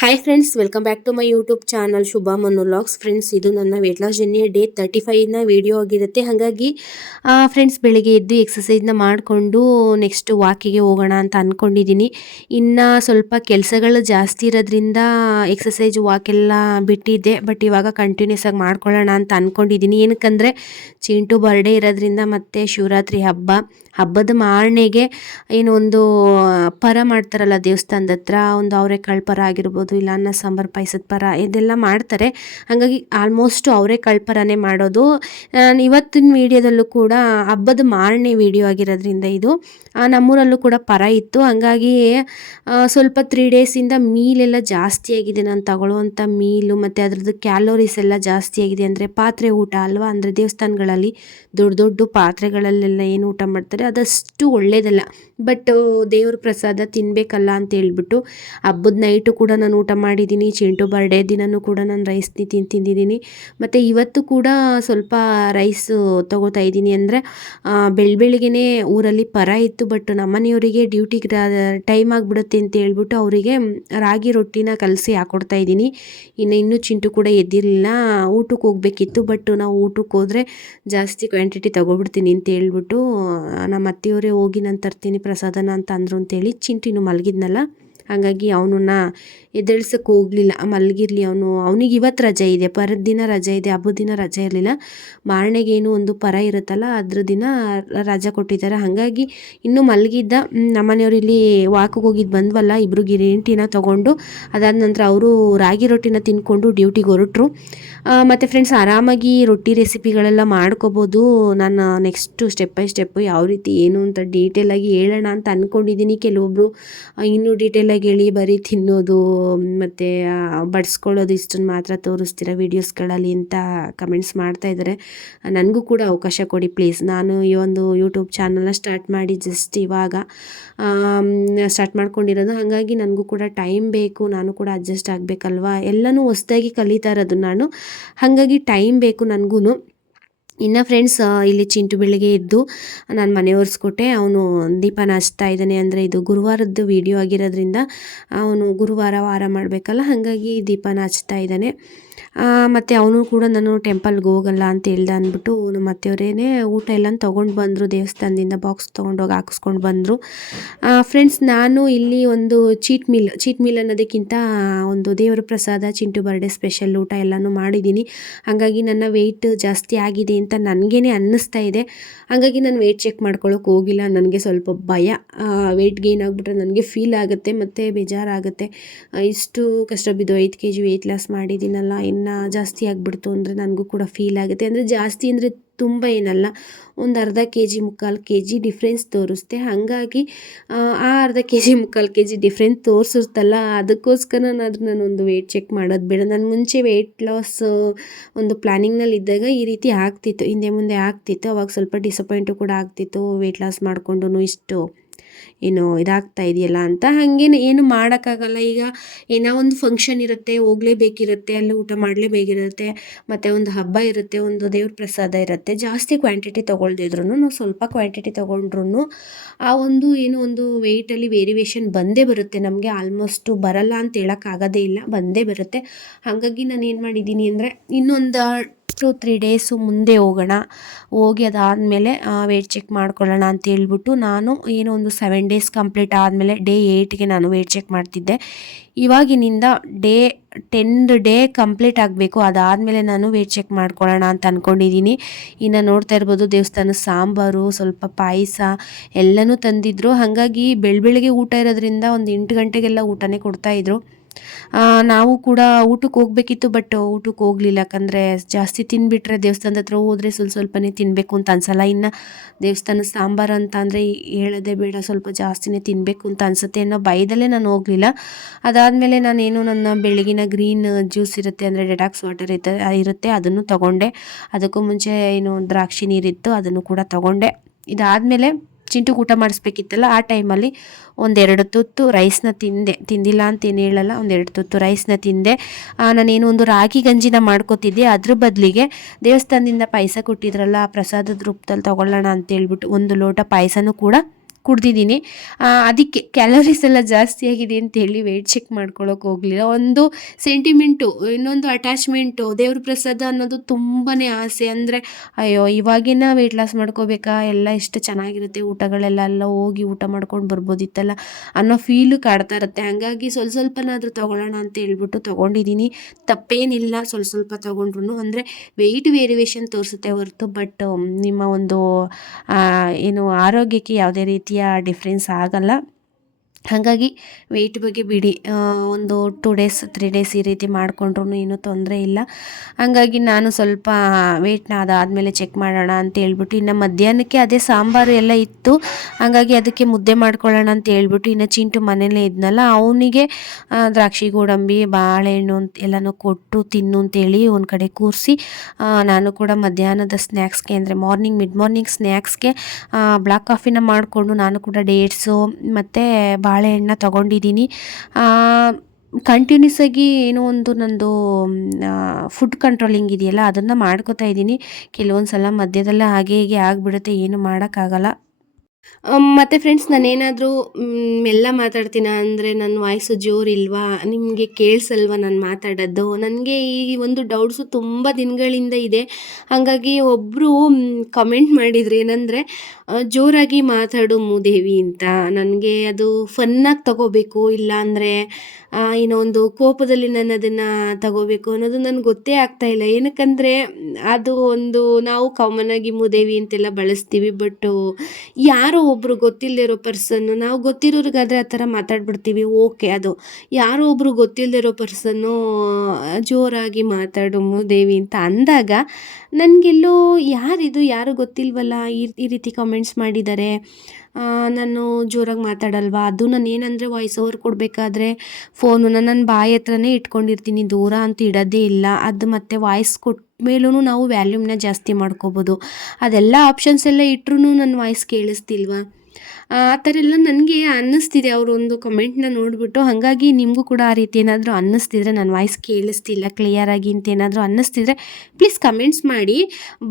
Hi friends, welcome back to my YouTube channel Shubha monologues. Friends, ಇದು ನನ್ನ weight loss ಜರ್ನಿಯ day 35ನ video ಆಗಿರುತ್ತೆ. ಹಾಗಾಗಿ ಫ್ರೆಂಡ್ಸ್, ಬೆಳಿಗ್ಗೆ ಎದ್ದು ಎಕ್ಸಸೈಸ್ನ ಮಾಡಿಕೊಂಡು ನೆಕ್ಸ್ಟ್ ವಾಕಿಗೆ ಹೋಗೋಣ ಅಂತ ಅಂದ್ಕೊಂಡಿದ್ದೀನಿ. ಇನ್ನು ಸ್ವಲ್ಪ ಕೆಲಸಗಳು ಜಾಸ್ತಿ ಇರೋದ್ರಿಂದ ಎಕ್ಸಸೈಜ್ ವಾಕೆಲ್ಲ ಬಿಟ್ಟಿದ್ದೆ. ಬಟ್ ಇವಾಗ ಕಂಟಿನ್ಯೂಸ್ ಆಗಿ ಮಾಡ್ಕೊಳ್ಳೋಣ ಅಂತ ಅಂದ್ಕೊಂಡಿದ್ದೀನಿ. ಏನಕ್ಕಂದರೆ ಚಿಂಟು ಬರ್ಡೇ ಇರೋದ್ರಿಂದ ಮತ್ತು ಶಿವರಾತ್ರಿ ಹಬ್ಬದ ಮಾರನೆಗೆ ಏನು ಒಂದು ಪರ ಮಾಡ್ತಾರಲ್ಲ ದೇವಸ್ಥಾನದ ಹತ್ರ, ಒಂದು ಅವರೆಕಾಳು ಪರ ಆಗಿರ್ಬೋದು, ಇಲ್ಲ ಅನ್ನ ಸಾಂಬಾರು ಪಾಯಸದ ಪರ, ಇದೆಲ್ಲ ಮಾಡ್ತಾರೆ. ಹಾಗಾಗಿ ಆಲ್ಮೋಸ್ಟ್ ಅವರೆಕಾಳು ಪರನೇ ಮಾಡೋದು. ಇವತ್ತಿನ ವಿಡಿಯೋದಲ್ಲೂ ಕೂಡ ಹಬ್ಬದ ಮಾರನೇ ವಿಡಿಯೋ ಆಗಿರೋದ್ರಿಂದ ಇದು ನಮ್ಮೂರಲ್ಲೂ ಕೂಡ ಪರ ಇತ್ತು. ಹಾಗಾಗಿ ಸ್ವಲ್ಪ 3 ಡೇಸಿಂದ ಮೀಲೆಲ್ಲ ಜಾಸ್ತಿ ಆಗಿದೆ, ನಾನು ತಗೊಳ್ಳುವಂಥ ಮೀಲು ಮತ್ತು ಅದ್ರದ್ದು ಕ್ಯಾಲೋರೀಸ್ ಎಲ್ಲ ಜಾಸ್ತಿ ಆಗಿದೆ. ಅಂದರೆ ಪಾತ್ರೆ ಊಟ ಅಲ್ವಾ, ಅಂದರೆ ದೇವಸ್ಥಾನಗಳಲ್ಲಿ ದೊಡ್ಡ ದೊಡ್ಡ ಪಾತ್ರೆಗಳಲ್ಲೆಲ್ಲ ಏನು ಊಟ ಮಾಡ್ತಾರೆ ಅದಷ್ಟು ಒಳ್ಳೇದಲ್ಲ. ಬಟ್ ದೇವ್ರ ಪ್ರಸಾದ ತಿನ್ನಬೇಕಲ್ಲ ಅಂತ ಹೇಳ್ಬಿಟ್ಟು ಹಬ್ಬದ ನೈಟು ಕೂಡ ನಾನು ಊಟ ಮಾಡಿದ್ದೀನಿ. ಚಿಂಟು ಬರ್ಡೇ ದಿನವೂ ಕೂಡ ನಾನು ರೈಸ್ ತಿಂದಿದ್ದೀನಿ. ಮತ್ತು ಇವತ್ತು ಕೂಡ ಸ್ವಲ್ಪ ರೈಸು ತೊಗೋತಾ ಇದ್ದೀನಿ. ಅಂದರೆ ಬೆಳಗ್ಗೆನೇ ಊರಲ್ಲಿ ಪರ ಇತ್ತು. ಬಟ್ ನಮ್ಮನೆಯವರಿಗೆ ಡ್ಯೂಟಿಗೆ ಟೈಮ್ ಆಗಿಬಿಡುತ್ತೆ ಅಂತ ಹೇಳ್ಬಿಟ್ಟು ಅವರಿಗೆ ರಾಗಿ ರೊಟ್ಟಿನ ಕಲಸಿ ಹಾಕ್ಕೊಡ್ತಾ ಇದ್ದೀನಿ. ಇನ್ನೂ ಚಿಂಟು ಕೂಡ ಎದ್ದಿರಲಿಲ್ಲ, ಊಟಕ್ಕೆ ಹೋಗಬೇಕಿತ್ತು. ಬಟ್ ನಾವು ಊಟಕ್ಕೆ ಹೋದರೆ ಜಾಸ್ತಿ ಕ್ವಾಂಟಿಟಿ ತೊಗೊಬಿಡ್ತೀನಿ ಅಂತ ಹೇಳ್ಬಿಟ್ಟು ನಮ್ಮ ಅತ್ತೆಯವರೇ ಹೋಗಿ ನಾನು ತರ್ತೀನಿ ಪ್ರಸಾದನ ಅಂತ ಅಂದರು ಅಂತೇಳಿ ಚಿಂಟು ಇನ್ನೂ ಮಲಗಿದ್ನಲ್ಲ, ಹಾಗಾಗಿ ಅವನನ್ನ ಎದ್ದೇಳ್ಸಕ್ಕೆ ಹೋಗಲಿಲ್ಲ, ಮಲಗಿರಲಿ ಅವನಿಗೆ ಇವತ್ತು ರಜೆ ಇದೆ, ಪರದ ದಿನ ರಜೆ ಇದೆ, ಹಬ್ಬದ ದಿನ ರಜೆ ಇರಲಿಲ್ಲ. ಮಾರನೆಗೇನು ಒಂದು ಪರ ಇರುತ್ತಲ್ಲ ಅದ್ರ ದಿನ ರಜೆ ಕೊಟ್ಟಿದ್ದಾರೆ. ಹಾಗಾಗಿ ಇನ್ನೂ ಮಲಗಿದ್ದ. ನಮ್ಮನೆಯವರು ಇಲ್ಲಿ ವಾಕಿಗೆ ಹೋಗಿದ್ದು ಬಂದ್ವಲ್ಲ, ಇಬ್ಬರು ಗ್ರೀನ್ ಟೀನ ತೊಗೊಂಡು ಅದಾದ ನಂತರ ಅವರು ರಾಗಿ ರೊಟ್ಟಿನ ತಿಂದ್ಕೊಂಡು ಡ್ಯೂಟಿಗೆ ಹೊರಟರು. ಮತ್ತು ಫ್ರೆಂಡ್ಸ್, ಆರಾಮಾಗಿ ರೊಟ್ಟಿ ರೆಸಿಪಿಗಳೆಲ್ಲ ಮಾಡ್ಕೋಬೋದು. ನಾನು ನೆಕ್ಸ್ಟು ಸ್ಟೆಪ್ ಬೈ ಸ್ಟೆಪ್ಪು ಯಾವ ರೀತಿ ಏನು ಅಂತ ಡೀಟೇಲಾಗಿ ಹೇಳೋಣ ಅಂತ ಅಂದ್ಕೊಂಡಿದ್ದೀನಿ. ಕೆಲವೊಬ್ಬರು ಇನ್ನೂ ಡೀಟೇಲಾಗಿ ಹೇಳಿ ಬರೀ ತಿನ್ನೋದು ಮತ್ತು ಬಡಿಸ್ಕೊಳ್ಳೋದು ಇಷ್ಟನ್ನು ಮಾತ್ರ ತೋರಿಸ್ತೀರ ವೀಡಿಯೋಸ್ಗಳಲ್ಲಿ ಅಂತ ಕಮೆಂಟ್ಸ್ ಮಾಡ್ತಾಯಿದ್ದಾರೆ. ನನಗೂ ಕೂಡ ಅವಕಾಶ ಕೊಡಿ ಪ್ಲೀಸ್. ನಾನು ಈ ಒಂದು ಯೂಟ್ಯೂಬ್ ಚಾನಲ್ನ ಸ್ಟಾರ್ಟ್ ಮಾಡಿ ಜಸ್ಟ್ ಇವಾಗ ಸ್ಟಾರ್ಟ್ ಮಾಡ್ಕೊಂಡಿರೋದು. ಹಾಗಾಗಿ ನನಗೂ ಕೂಡ ಟೈಮ್ ಬೇಕು, ನಾನು ಕೂಡ ಅಡ್ಜಸ್ಟ್ ಆಗಬೇಕಲ್ವಾ, ಎಲ್ಲನೂ ಹೊಸ್ದಾಗಿ ಕಲಿತಾ ಇರೋದು ನಾನು. ಹಾಗಾಗಿ ಟೈಮ್ ಬೇಕು ನನಗೂ. ಇನ್ನು ಫ್ರೆಂಡ್ಸ್, ಇಲ್ಲಿ ಚಿಂಟು ಬೆಳಗ್ಗೆ ಎದ್ದು ನಾನು ಮನೆ ಒರೆಸ್ಕೊಟ್ಟೆ. ಅವನು ದೀಪನ ಹಚ್ತಾ ಇದ್ದಾನೆ. ಅಂದರೆ ಇದು ಗುರುವಾರದ್ದು ವಿಡಿಯೋ ಆಗಿರೋದ್ರಿಂದ ಅವನು ಗುರುವಾರ ವಾರ ಮಾಡಬೇಕಲ್ಲ, ಹಾಗಾಗಿ ದೀಪನ ಹಚ್ತಾ ಇದ್ದಾನೆ. ಮತ್ತು ಅವನು ಕೂಡ ನಾನು ಟೆಂಪಲ್ಗೆ ಹೋಗಲ್ಲ ಅಂತ ಹೇಳ್ದೆ ಅಂದ್ಬಿಟ್ಟು ನಮ್ಮ ಅತ್ತೆಯವರೇನೆ ಊಟ ಎಲ್ಲ ತೊಗೊಂಡು ಬಂದರು. ದೇವಸ್ಥಾನದಿಂದ ಬಾಕ್ಸ್ ತೊಗೊಂಡೋಗಿ ಹಾಕಿಸ್ಕೊಂಡು ಬಂದರು. ಫ್ರೆಂಡ್ಸ್, ನಾನು ಇಲ್ಲಿ ಒಂದು ಚೀಟ್ ಮೀಲ್ ಅನ್ನೋದಕ್ಕಿಂತ ಒಂದು ದೇವರ ಪ್ರಸಾದ ಚಿಂಟು ಬರ್ಡೇ ಸ್ಪೆಷಲ್ ಊಟ ಎಲ್ಲನೂ ಮಾಡಿದ್ದೀನಿ. ಹಾಗಾಗಿ ನನ್ನ ವೆಯ್ಟ್ ಜಾಸ್ತಿ ಆಗಿದೆ ಅಂತ ನನಗೇ ಅನ್ನಿಸ್ತಾ ಇದೆ. ಹಾಗಾಗಿ ನಾನು ವೆಯ್ಟ್ ಚೆಕ್ ಮಾಡ್ಕೊಳ್ಳೋಕೆ ಹೋಗಿಲ್ಲ. ನನಗೆ ಸ್ವಲ್ಪ ಭಯ, ವೆಯ್ಟ್ ಗೇನ್ ಆಗಿಬಿಟ್ರೆ ನನಗೆ ಫೀಲ್ ಆಗುತ್ತೆ ಮತ್ತು ಬೇಜಾರಾಗುತ್ತೆ. ಇಷ್ಟು ಕಷ್ಟ ಬಿದ್ದು 5 kg ವೆಯ್ಟ್ ಲಾಸ್ ಮಾಡಿದ್ದೀನಲ್ಲ, ಇನ್ನು ಜಾಸ್ತಿ ಆಗಿಬಿಡ್ತು ಅಂದರೆ ನನಗೂ ಕೂಡ ಫೀಲ್ ಆಗುತ್ತೆ. ಅಂದರೆ ಜಾಸ್ತಿ ಅಂದರೆ ತುಂಬ ಏನಲ್ಲ, ಒಂದು ಅರ್ಧ kg 3/4 kg ಡಿಫ್ರೆನ್ಸ್ ತೋರಿಸ್ತೆ. ಹಾಗಾಗಿ ಆ ಅರ್ಧ kg 3/4 kg ಡಿಫ್ರೆನ್ಸ್ ತೋರಿಸುತ್ತಲ್ಲ, ಅದಕ್ಕೋಸ್ಕರ ನಾನೊಂದು ವೆಯ್ಟ್ ಚೆಕ್ ಮಾಡೋದು ಬೇಡ. ನಾನು ಮುಂಚೆ ವೆಯ್ಟ್ ಲಾಸ್ ಒಂದು ಪ್ಲ್ಯಾನಿಂಗ್ನಲ್ಲಿ ಇದ್ದಾಗ ಈ ರೀತಿ ಆಗ್ತಿತ್ತು, ಹಿಂದೆ ಮುಂದೆ ಆಗ್ತಿತ್ತು. ಅವಾಗ ಸ್ವಲ್ಪ ಡಿಸಪಾಯಿಂಟು ಕೂಡ ಆಗ್ತಿತ್ತು, ವೆಯ್ಟ್ ಲಾಸ್ ಮಾಡಿಕೊಂಡು ಇಷ್ಟು ಏನು ಇದಾಗ್ತಾ ಇದೆಯಲ್ಲ ಅಂತ. ಹಾಗೇನು ಏನು ಮಾಡೋಕ್ಕಾಗಲ್ಲ. ಈಗ ಏನೋ ಒಂದು ಫಂಕ್ಷನ್ ಇರುತ್ತೆ, ಹೋಗಲೇಬೇಕಿರುತ್ತೆ, ಅಲ್ಲಿ ಊಟ ಮಾಡಲೇಬೇಕಿರುತ್ತೆ, ಮತ್ತು ಒಂದು ಹಬ್ಬ ಇರುತ್ತೆ, ಒಂದು ದೇವ್ರ ಪ್ರಸಾದ ಇರುತ್ತೆ. ಜಾಸ್ತಿ ಕ್ವಾಂಟಿಟಿ ತೊಗೊಳ್ದಿದ್ರು ನಾವು ಸ್ವಲ್ಪ ಕ್ವಾಂಟಿಟಿ ತೊಗೊಂಡ್ರು ಆ ಒಂದು ಏನೋ ಒಂದು ವೆಯ್ಟಲ್ಲಿ ವೇರಿಯೇಷನ್ ಬಂದೇ ಬರುತ್ತೆ. ನಮಗೆ ಆಲ್ಮೋಸ್ಟು ಬರಲ್ಲ ಅಂತ ಹೇಳೋಕ್ಕಾಗೋದೇ ಇಲ್ಲ, ಬಂದೇ ಬರುತ್ತೆ. ಹಾಗಾಗಿ ನಾನು ಏನು ಮಾಡಿದ್ದೀನಿ ಅಂದರೆ ಇನ್ನೊಂದು 2-3 ಡೇಸು ಮುಂದೆ ಹೋಗಿ ಅದಾದಮೇಲೆ ವೆಯ್ಟ್ ಚೆಕ್ ಮಾಡ್ಕೊಳ್ಳೋಣ ಅಂತ ಹೇಳ್ಬಿಟ್ಟು ನಾನು ಏನೋ ಒಂದು 7 ಡೇಸ್ ಕಂಪ್ಲೀಟ್ ಆದಮೇಲೆ ಡೇ 8ಗೆ ನಾನು ವೆಯ್ಟ್ ಚೆಕ್ ಮಾಡ್ತಿದ್ದೆ. ಇವಾಗಿನಿಂದ ಡೇ 10 ಕಂಪ್ಲೀಟ್ ಆಗಬೇಕು, ಅದಾದಮೇಲೆ ನಾನು ವೆಯ್ಟ್ ಚೆಕ್ ಮಾಡ್ಕೊಳ್ಳೋಣ ಅಂತ ಅಂದ್ಕೊಂಡಿದ್ದೀನಿ. ಇನ್ನು ನೋಡ್ತಾ ಇರ್ಬೋದು, ದೇವಸ್ಥಾನದ ಸಾಂಬಾರು, ಸ್ವಲ್ಪ ಪಾಯಸ ಎಲ್ಲನೂ ತಂದಿದ್ರು. ಹಾಗಾಗಿ ಬೆಳಗ್ಗೆ ಊಟ ಇರೋದ್ರಿಂದ ಒಂದು 8 ಗಂಟೆಗೆಲ್ಲ ಊಟನೇ ಕೊಡ್ತಾಯಿದ್ರು. ನಾವು ಕೂಡ ಊಟಕ್ಕೆ ಹೋಗ್ಬೇಕಿತ್ತು, ಬಟ್ ಊಟಕ್ಕೆ ಹೋಗಲಿಲ್ಲ. ಯಾಕಂದರೆ ಜಾಸ್ತಿ ತಿಂದುಬಿಟ್ರೆ ದೇವಸ್ಥಾನದ ಹತ್ರ ಹೋದರೆ ಸ್ವಲ್ಪನೇ ತಿನ್ನಬೇಕು ಅಂತ ಅನ್ಸಲ್ಲ. ಇನ್ನು ದೇವಸ್ಥಾನದ ಸಾಂಬಾರು ಅಂತ ಅಂದರೆ ಹೇಳೋದೇ ಬೇಡ, ಸ್ವಲ್ಪ ಜಾಸ್ತಿನೇ ತಿನ್ನಬೇಕು ಅಂತ ಅನಿಸುತ್ತೆ ಅನ್ನೋ ಭಯದಲ್ಲೇ ನಾನು ಹೋಗಲಿಲ್ಲ. ಅದಾದಮೇಲೆ ನಾನೇನು ನನ್ನ ಬೆಳಗಿನ ಗ್ರೀನ್ ಜ್ಯೂಸ್ ಇರುತ್ತೆ, ಅಂದರೆ ಡೆಟಾಕ್ಸ್ ವಾಟರ್ ಇರುತ್ತೆ, ಅದನ್ನು ತೊಗೊಂಡೆ. ಅದಕ್ಕೂ ಮುಂಚೆ ಏನು ದ್ರಾಕ್ಷಿ ನೀರಿತ್ತು, ಅದನ್ನು ಕೂಡ ತೊಗೊಂಡೆ. ಇದಾದಮೇಲೆ ಚಿಂಟುಗೆ ಊಟ ಮಾಡಿಸ್ಬೇಕಿತ್ತಲ್ಲ, ಆ ಟೈಮಲ್ಲಿ 1-2 ತುತ್ತು ರೈಸ್ನ ತಿಂದಿಲ್ಲ ಅಂತೇನು ಹೇಳಲ್ಲ, 1-2 ತುತ್ತು ರೈಸ್ನ ತಿಂದೆ. ನಾನೇನು ಒಂದು ರಾಗಿ ಗಂಜಿನ ಮಾಡ್ಕೊತಿದ್ದೆ, ಅದ್ರ ಬದಲಿಗೆ ದೇವಸ್ಥಾನದಿಂದ ಪಾಯಸ ಕೊಟ್ಟಿದ್ರಲ್ಲ, ಪ್ರಸಾದದ ರೂಪದಲ್ಲಿ ತೊಗೊಳ್ಳೋಣ ಅಂತೇಳ್ಬಿಟ್ಟು 1 ಲೋಟ ಪಾಯಸನೂ ಕೂಡ ಕುಡ್ದಿದ್ದೀನಿ. ಅದಕ್ಕೆ ಕ್ಯಾಲೋರೀಸ್ ಎಲ್ಲ ಜಾಸ್ತಿ ಆಗಿದೆ ಅಂತೇಳಿ ವೆಯ್ಟ್ ಚೆಕ್ ಮಾಡ್ಕೊಳ್ಳೋಕೆ ಹೋಗಲಿಲ್ಲ. ಒಂದು ಸೆಂಟಿಮೆಂಟು, ಇನ್ನೊಂದು ಅಟ್ಯಾಚ್ಮೆಂಟು, ದೇವ್ರ ಪ್ರಸಾದ ಅನ್ನೋದು ತುಂಬಾ ಆಸೆ. ಅಂದರೆ ಅಯ್ಯೋ ಇವಾಗಿನ ವೆಯ್ಟ್ ಲಾಸ್ ಮಾಡ್ಕೋಬೇಕಾ, ಎಲ್ಲ ಎಷ್ಟು ಚೆನ್ನಾಗಿರುತ್ತೆ ಊಟಗಳೆಲ್ಲ, ಎಲ್ಲ ಹೋಗಿ ಊಟ ಮಾಡ್ಕೊಂಡು ಬರ್ಬೋದಿತ್ತಲ್ಲ ಅನ್ನೋ ಫೀಲು ಕಾಡ್ತಾ ಇರುತ್ತೆ. ಹಾಗಾಗಿ ಸ್ವಲ್ಪನಾದರೂ ತೊಗೊಳ್ಳೋಣ ಅಂತ ಹೇಳ್ಬಿಟ್ಟು ತೊಗೊಂಡಿದ್ದೀನಿ. ತಪ್ಪೇನಿಲ್ಲ ಸ್ವಲ್ಪ ತೊಗೊಂಡ್ರು, ಅಂದರೆ ವೆಯ್ಟ್ ವೇರಿಯೇಷನ್ ತೋರಿಸುತ್ತೆ ಹೊರತು ಬಟ್ ನಿಮ್ಮ ಒಂದು ಏನು ಆರೋಗ್ಯಕ್ಕೆ ಯಾವುದೇ ರೀತಿಯ ಡಿಫ್ರೆನ್ಸ್ ಆಗಲ್ಲ. ಹಾಗಾಗಿ ವೆಯ್ಟ್ ಬಗ್ಗೆ ಬಿಡಿ, ಒಂದು 2 ಡೇಸ್ 3 ಡೇಸ್ ಈ ರೀತಿ ಮಾಡಿಕೊಂಡ್ರೂ ಏನೂ ತೊಂದರೆ ಇಲ್ಲ. ಹಾಗಾಗಿ ನಾನು ಸ್ವಲ್ಪ ವೆಯ್ಟ್ನ ಅದಾದಮೇಲೆ ಚೆಕ್ ಮಾಡೋಣ ಅಂತ ಹೇಳ್ಬಿಟ್ಟು, ಇನ್ನು ಮಧ್ಯಾಹ್ನಕ್ಕೆ ಅದೇ ಸಾಂಬಾರು ಎಲ್ಲ ಇತ್ತು. ಹಾಗಾಗಿ ಅದಕ್ಕೆ ಮುದ್ದೆ ಮಾಡ್ಕೊಳ್ಳೋಣ ಅಂತ ಹೇಳ್ಬಿಟ್ಟು, ಇನ್ನು ಚಿಂಟು ಮನೇಲೇ ಇದ್ನಲ್ಲ, ಅವನಿಗೆ ದ್ರಾಕ್ಷಿ ಗೋಡಂಬಿ ಬಾಳೆಹಣ್ಣು ಅಂತ ಎಲ್ಲನೂ ಕೊಟ್ಟು ತಿನ್ನು ಅಂತೇಳಿ ಒಂದು ಕಡೆ ಕೂರಿಸಿ, ನಾನು ಕೂಡ ಮಧ್ಯಾಹ್ನದ ಸ್ನ್ಯಾಕ್ಸ್ಗೆ ಅಂದರೆ ಮಿಡ್ ಮಾರ್ನಿಂಗ್ ಸ್ನ್ಯಾಕ್ಸ್ಗೆ ಬ್ಲ್ಯಾಕ್ ಕಾಫಿನ ಮಾಡಿಕೊಂಡು ನಾನು ಕೂಡ ಡೇಟ್ಸು ಮತ್ತು ಬಾಳೆಹಣ್ಣು ತೊಗೊಂಡಿದ್ದೀನಿ. ಕಂಟಿನ್ಯೂಸ್ ಆಗಿ ಏನೋ ಒಂದು ನಂದು ಫುಡ್ ಕಂಟ್ರೋಲಿಂಗ್ ಇದೆಯಲ್ಲ, ಅದನ್ನು ಮಾಡ್ಕೋತಾ ಇದ್ದೀನಿ. ಕೆಲವೊಂದು ಸಲ ಮಧ್ಯದಲ್ಲೇ ಹಾಗೆ ಹೀಗೆ ಆಗಿಬಿಡುತ್ತೆ, ಏನು ಮಾಡೋಕ್ಕಾಗಲ್ಲ. ಮತ್ತು ಫ್ರೆಂಡ್ಸ್, ನಾನೇನಾದರೂ ಮೆಲ್ಲ ಮಾತಾಡ್ತೀನ ಅಂದರೆ ನನ್ನ ವಾಯ್ಸು ಜೋರಿಲ್ವಾ, ನಿಮಗೆ ಕೇಳಿಸಲ್ವಾ ನಾನು ಮಾತಾಡೋದು? ನನಗೆ ಈ ಒಂದು ಡೌಟ್ಸು ತುಂಬ ದಿನಗಳಿಂದ ಇದೆ. ಹಾಗಾಗಿ ಒಬ್ಬರು ಕಮೆಂಟ್ ಮಾಡಿದ್ರು, ಏನಂದರೆ ಜೋರಾಗಿ ಮಾತಾಡು ಮೂದೇವಿ ಅಂತ. ನನಗೆ ಅದು ಫನ್ನಾಗಿ ತಗೋಬೇಕು, ಇಲ್ಲಾಂದರೆ ಏನೋ ಒಂದು ಕೋಪದಲ್ಲಿ ನಾನು ಅದನ್ನು ತಗೋಬೇಕು ಅನ್ನೋದು ನನಗೆ ಗೊತ್ತೇ ಆಗ್ತಾಯಿಲ್ಲ. ಏನಕ್ಕಂದರೆ ಅದು ಒಂದು ನಾವು ಕಾಮನ್ನಾಗಿ ಮೂದೇವಿ ಅಂತೆಲ್ಲ ಬಳಸ್ತೀವಿ. ಬಟ್ಟು ಯಾರೋ ಒಬ್ಬರು ಗೊತ್ತಿಲ್ಲದೆ ಇರೋ ಪರ್ಸನ್ನು, ನಾವು ಗೊತ್ತಿರೋರಿಗಾದರೆ ಆ ಥರ ಮಾತಾಡ್ಬಿಡ್ತೀವಿ, ಓಕೆ. ಅದು ಯಾರೋ ಒಬ್ಬರು ಗೊತ್ತಿಲ್ಲದೆ ಇರೋ ಪರ್ಸನ್ನು ಜೋರಾಗಿ ಮಾತಾಡು ಮೂದೇವಿ ಅಂತ ಅಂದಾಗ ನನಗೆಲ್ಲೋ ಯಾರಿದು, ಯಾರು ಗೊತ್ತಿಲ್ವಲ್ಲ, ಈ ರೀತಿ ಕಾಮೆಂಟ್ಸ್ ಮಾಡಿದ್ದಾರೆ, ನಾನು ಜೋರಾಗಿ ಮಾತಾಡಲ್ವಾ? ಅದು ನಾನು ಏನಂದರೆ ವಾಯ್ಸ್ ಓವರ್ ಕೊಡಬೇಕಾದ್ರೆ ಫೋನನ್ನು ನನ್ನ ಬಾಯಿ ಹತ್ರನೇ ಇಟ್ಕೊಂಡಿರ್ತೀನಿ, ದೂರ ಅಂತ ಇಡೋದೇ ಇಲ್ಲ. ಅದು ಮತ್ತು ವಾಯ್ಸ್ ಕೊಟ್ಟ ಮೇಲೂ ನಾವು ವ್ಯಾಲ್ಯೂಮ್ನ ಜಾಸ್ತಿ ಮಾಡ್ಕೋಬೋದು. ಅದೆಲ್ಲ ಆಪ್ಷನ್ಸ್ ಎಲ್ಲ ಇಟ್ರೂ ನನ್ನ ವಾಯ್ಸ್ ಕೇಳಿಸ್ತಿಲ್ವಾ? ಆ ಥರ ಎಲ್ಲ ನನಗೆ ಅನ್ನಿಸ್ತಿದೆ ಅವರೊಂದು ಕಮೆಂಟ್ನ ನೋಡಿಬಿಟ್ಟು. ಹಾಗಾಗಿ ನಿಮಗೂ ಕೂಡ ಆ ರೀತಿ ಏನಾದರೂ ಅನ್ನಿಸ್ತಿದ್ರೆ, ನನ್ನ ವಾಯ್ಸ್ ಕೇಳಿಸ್ತಿಲ್ಲ ಕ್ಲಿಯರಾಗಿ ಅಂತ ಏನಾದರೂ ಅನ್ನಿಸ್ತಿದ್ರೆ ಪ್ಲೀಸ್ ಕಮೆಂಟ್ಸ್ ಮಾಡಿ.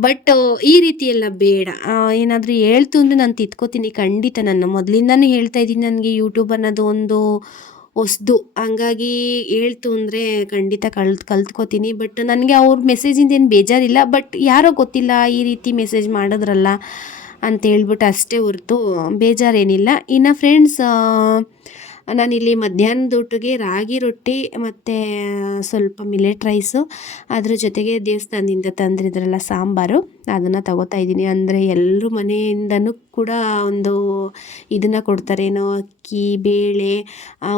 ಬಟ್ ಈ ರೀತಿ ಎಲ್ಲ ಬೇಡ. ಏನಾದರೂ ಹೇಳ್ತು ಅಂದರೆ ನಾನು ತಿದ್ಕೋತೀನಿ ಖಂಡಿತ. ನನ್ನ ಮೊದಲಿಂದನೂ ಹೇಳ್ತಾ ಇದ್ದೀನಿ, ನನಗೆ ಯೂಟ್ಯೂಬ್ ಅನ್ನೋದು ಒಂದು ಹೊಸ್ದು. ಹಂಗಾಗಿ ಹೇಳ್ತು ಅಂದರೆ ಖಂಡಿತ ಕಲ್ತ್ಕೋತೀನಿ. ಬಟ್ ನನಗೆ ಅವ್ರ ಮೆಸೇಜಿಂದ ಏನು ಬೇಜಾರಿಲ್ಲ, ಬಟ್ ಯಾರೋ ಗೊತ್ತಿಲ್ಲ ಈ ರೀತಿ ಮೆಸೇಜ್ ಮಾಡಿದ್ರಲ್ಲ ಅಂತ ಹೇಳ್ಬಿಟ್ಟು ಅಷ್ಟೇ ಹೊರತು ಬೇಜಾರೇನಿಲ್ಲ. ಇನ್ನು ಫ್ರೆಂಡ್ಸ್, ನಾನಿಲ್ಲಿ ಮಧ್ಯಾಹ್ನದ ಊಟಕ್ಕೆ ರಾಗಿ ರೊಟ್ಟಿ ಮತ್ತು ಸ್ವಲ್ಪ ಮಿಲೆಟ್ ರೈಸು, ಅದ್ರ ಜೊತೆಗೆ ದೇವಸ್ಥಾನದಿಂದ ತಂದಿದ್ರಲ್ಲ ಸಾಂಬಾರು, ಅದನ್ನು ತಗೋತಾ ಇದ್ದೀನಿ. ಅಂದರೆ ಎಲ್ಲರೂ ಮನೆಯಿಂದನೂ ಕೂಡ ಒಂದು ಇದನ್ನು ಕೊಡ್ತಾರೆ, ಏನೋ ಅಕ್ಕಿ, ಬೇಳೆ,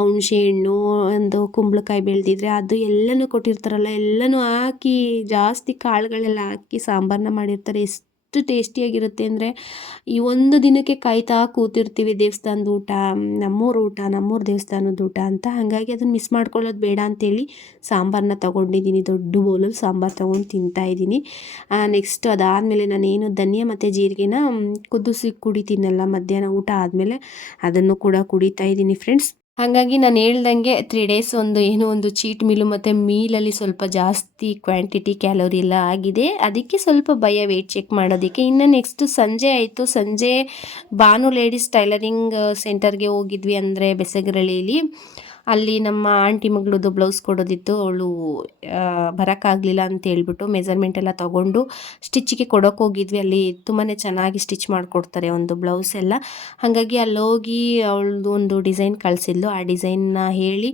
ಹುಣಸೆಹಣ್ಣು, ಒಂದು ಕುಂಬಳಕಾಯಿ ಬೆಳೆದಿದ್ರೆ ಅದು ಎಲ್ಲನೂ ಕೊಟ್ಟಿರ್ತಾರಲ್ಲ, ಎಲ್ಲನೂ ಹಾಕಿ ಜಾಸ್ತಿ ಕಾಳುಗಳೆಲ್ಲ ಹಾಕಿ ಸಾಂಬಾರನ್ನ ಮಾಡಿರ್ತಾರೆ. ಎಷ್ಟು ಟೇಸ್ಟಿಯಾಗಿರುತ್ತೆ ಅಂದರೆ ಈ ಒಂದು ದಿನಕ್ಕೆ ಕಾಯ್ತಾ ಕೂತಿರ್ತೀವಿ, ದೇವಸ್ಥಾನದ ಊಟ, ನಮ್ಮೂರ ದೇವಸ್ಥಾನದ ಊಟ ಅಂತ. ಹಾಗಾಗಿ ಅದನ್ನು ಮಿಸ್ ಮಾಡ್ಕೊಳ್ಳೋದು ಬೇಡ ಅಂತೇಳಿ ಸಾಂಬಾರನ್ನ ತೊಗೊಂಡಿದ್ದೀನಿ. ದೊಡ್ಡ ಬೌಲಲ್ಲಿ ಸಾಂಬಾರು ತೊಗೊಂಡು ತಿಂತಾಯಿದ್ದೀನಿ. ನೆಕ್ಸ್ಟ್ ಅದಾದಮೇಲೆ ನಾನೇನು ಧನಿಯಾ ಮತ್ತು ಜೀರಿಗೆನ ಕುದಿಸಿ ಕುಡಿತೀನಲ್ಲ ಮಧ್ಯಾಹ್ನ ಊಟ ಆದಮೇಲೆ, ಅದನ್ನು ಕೂಡ ಕುಡಿತಾ ಇದ್ದೀನಿ ಫ್ರೆಂಡ್ಸ್. ಹಾಗಾಗಿ ನಾನು ಹೇಳ್ದಂಗೆ 3 ಡೇಸ್ ಒಂದು ಚೀಟ್ ಮೀಲು ಮತ್ತು ಮೀಲಲ್ಲಿ ಸ್ವಲ್ಪ ಜಾಸ್ತಿ ಕ್ವಾಂಟಿಟಿ ಕ್ಯಾಲೋರಿ ಎಲ್ಲ ಆಗಿದೆ. ಅದಕ್ಕೆ ಸ್ವಲ್ಪ ಭಯ ವೆಯ್ಟ್ ಚೆಕ್ ಮಾಡೋದಕ್ಕೆ. ಇನ್ನು ನೆಕ್ಸ್ಟು ಸಂಜೆ ಆಯಿತು. ಸಂಜೆ ಭಾನು ಲೇಡೀಸ್ ಟೈಲರಿಂಗ್ ಸೆಂಟರ್ಗೆ ಹೋಗಿದ್ವಿ, ಅಂದರೆ ಬೆಸಗರಳ್ಳಿಲಿ. ಅಲ್ಲಿ ನಮ್ಮ ಆಂಟಿ ಮಗಳದ್ದು ಬ್ಲೌಸ್ ಕೊಡೋದಿತ್ತು, ಅವಳು ಬರೋಕ್ಕಾಗಲಿಲ್ಲ ಅಂತ ಹೇಳ್ಬಿಟ್ಟು ಮೆಜರ್ಮೆಂಟ್ ಎಲ್ಲ ತೊಗೊಂಡು ಸ್ಟಿಚ್ಚಿಗೆ ಕೊಡೋಕೆ ಹೋಗಿದ್ವಿ. ಅಲ್ಲಿ ತುಂಬಾ ಚೆನ್ನಾಗಿ ಸ್ಟಿಚ್ ಮಾಡಿಕೊಡ್ತಾರೆ ಒಂದು ಬ್ಲೌಸ್ ಎಲ್ಲ. ಹಾಗಾಗಿ ಅಲ್ಲೋಗಿ ಅವಳದು ಒಂದು ಡಿಸೈನ್ ಕಳಿಸಿದ್ಲು, ಆ ಡಿಸೈನ್ನ ಹೇಳಿ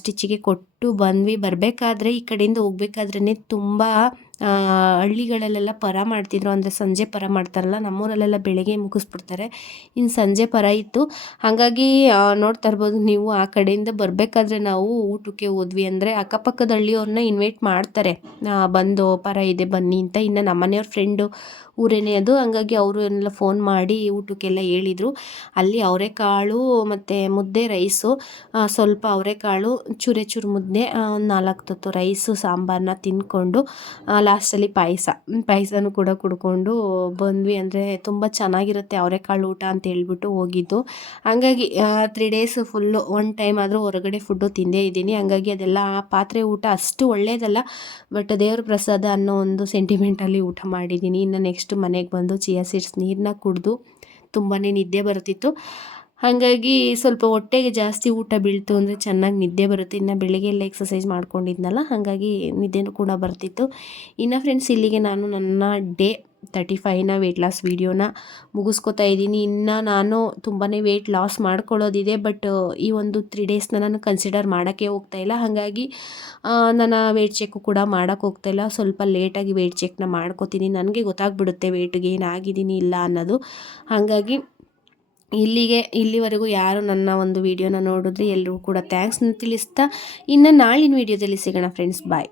ಸ್ಟಿಚ್ಚಿಗೆ ಕೊಟ್ಟು ಬಂದ್ವಿ. ಬರಬೇಕಾದ್ರೆ ಈ ಕಡೆಯಿಂದ ಹೋಗ್ಬೇಕಾದ್ರೇ ತುಂಬ ಹಳ್ಳಿಗಳಲ್ಲೆಲ್ಲ ಪರ ಮಾಡ್ತಿದ್ರು, ಅಂದರೆ ಸಂಜೆ ಪರ ಮಾಡ್ತಾರಲ್ಲ, ನಮ್ಮೂರಲ್ಲೆಲ್ಲ ಬೆಳಗ್ಗೆ ಮುಗಿಸ್ಬಿಡ್ತಾರೆ, ಇನ್ನು ಸಂಜೆ ಪರ ಇತ್ತು. ಹಾಗಾಗಿ ನೋಡ್ತಾ ಇರ್ಬೋದು ನೀವು, ಆ ಕಡೆಯಿಂದ ಬರಬೇಕಾದ್ರೆ ನಾವು ಊಟಕ್ಕೆ ಹೋದ್ವಿ. ಅಂದರೆ ಅಕ್ಕಪಕ್ಕದ ಹಳ್ಳಿಯವ್ರನ್ನ ಇನ್ವೈಟ್ ಮಾಡ್ತಾರೆ, ಬಂದು ಪರ ಇದೆ ಬನ್ನಿ ಅಂತ. ಇನ್ನು ನಮ್ಮನೆಯವ್ರ ಫ್ರೆಂಡು ಊರೇನೇ ಅದು, ಹಂಗಾಗಿ ಅವರು ಎಲ್ಲ ಫೋನ್ ಮಾಡಿ ಊಟಕ್ಕೆಲ್ಲ ಹೇಳಿದರು. ಅಲ್ಲಿ ಅವರೆಕಾಳು ಮತ್ತು ಮುದ್ದೆ, ರೈಸು, ಸ್ವಲ್ಪ ಅವರೆಕಾಳು, ಚೂರು ಮುದ್ದೆ, ಒಂದು 4 ತುತ್ತು ರೈಸು, ಸಾಂಬಾರನ್ನ ತಿಂದ್ಕೊಂಡು ಲಾಸ್ಟಲ್ಲಿ ಪಾಯಸನೂ ಕೂಡ ಕುಡ್ಕೊಂಡು ಬಂದ್ವಿ. ಅಂದರೆ ತುಂಬ ಚೆನ್ನಾಗಿರುತ್ತೆ ಅವರೆಕಾಳು ಊಟ ಅಂತ ಹೇಳ್ಬಿಟ್ಟು ಹೋಗಿದ್ದು. ಹಾಗಾಗಿ 3 ಡೇಸ್ ಫುಲ್ಲು ಒನ್ ಟೈಮ್ ಆದರೂ ಹೊರಗಡೆ ಫುಡ್ಡು ತಿಂದೇ ಇದ್ದೀನಿ. ಹಾಗಾಗಿ ಅದೆಲ್ಲ ಪಾತ್ರೆ ಊಟ ಅಷ್ಟು ಒಳ್ಳೆಯದಲ್ಲ, ಬಟ್ ದೇವ್ರ ಪ್ರಸಾದ ಅನ್ನೋ ಒಂದು ಸೆಂಟಿಮೆಂಟಲ್ಲಿ ಊಟ ಮಾಡಿದ್ದೀನಿ. ಇನ್ನು ನೆಕ್ಸ್ಟ್ ಮನೆಗೆ ಬಂದು ಚಿಯಾ ಸೀಡ್ಸ್ ನೀರನ್ನ ಕುಡಿದು ತುಂಬಾ ನಿದ್ದೆ ಬರ್ತಿತ್ತು. ಹಾಗಾಗಿ ಸ್ವಲ್ಪ ಹೊಟ್ಟೆಗೆ ಜಾಸ್ತಿ ಊಟ ಬೀಳ್ತು ಅಂದರೆ ಚೆನ್ನಾಗಿ ನಿದ್ದೆ ಬರುತ್ತೆ. ಇನ್ನು ಬೆಳಿಗ್ಗೆ ಎಲ್ಲ ಎಕ್ಸಸೈಸ್ ಮಾಡ್ಕೊಂಡಿದ್ನಲ್ಲ, ಹಾಗಾಗಿ ನಿದ್ದೆನೂ ಕೂಡ ಬರ್ತಿತ್ತು. ಇನ್ನು ಫ್ರೆಂಡ್ಸ್, ಇಲ್ಲಿಗೆ ನಾನು ನನ್ನ ಡೇ 35ನ ವೆಯ್ಟ್ ಲಾಸ್ ವೀಡಿಯೋನ ಮುಗಿಸ್ಕೊತಾ ಇದ್ದೀನಿ. ಇನ್ನು ನಾನು ತುಂಬಾ ವೆಯ್ಟ್ ಲಾಸ್ ಮಾಡ್ಕೊಳ್ಳೋದಿದೆ, ಬಟ್ ಈ ಒಂದು 3 ಡೇಸ್ನ ನಾನು ಕನ್ಸಿಡರ್ ಮಾಡೋಕ್ಕೆ ಹೋಗ್ತಾಯಿಲ್ಲ. ಹಾಗಾಗಿ ನಾನು ವೆಯ್ಟ್ ಚೆಕ್ ಕೂಡ ಮಾಡೋಕ್ಕೆ ಹೋಗ್ತಾಯಿಲ್ಲ. ಸ್ವಲ್ಪ ಲೇಟಾಗಿ ವೆಯ್ಟ್ ಚೆಕ್ನ ಮಾಡ್ಕೋತೀನಿ. ನನಗೆ ಗೊತ್ತಾಗ್ಬಿಡುತ್ತೆ ವೆಯ್ಟ್ ಗೇನ್ ಆಗಿದ್ದೀನಿ ಇಲ್ಲ ಅನ್ನೋದು. ಹಾಗಾಗಿ ಇಲ್ಲಿವರೆಗೂ ಯಾರು ನನ್ನ ಒಂದು ವಿಡಿಯೋನ ನೋಡಿದ್ರೆ ಎಲ್ಲರೂ ಕೂಡ ಥ್ಯಾಂಕ್ಸ್ನ ತಿಳಿಸ್ತಾ, ಇನ್ನು ನಾಳಿನ ವಿಡಿಯೋದಲ್ಲಿ ಸಿಗೋಣ ಫ್ರೆಂಡ್ಸ್. ಬಾಯ್.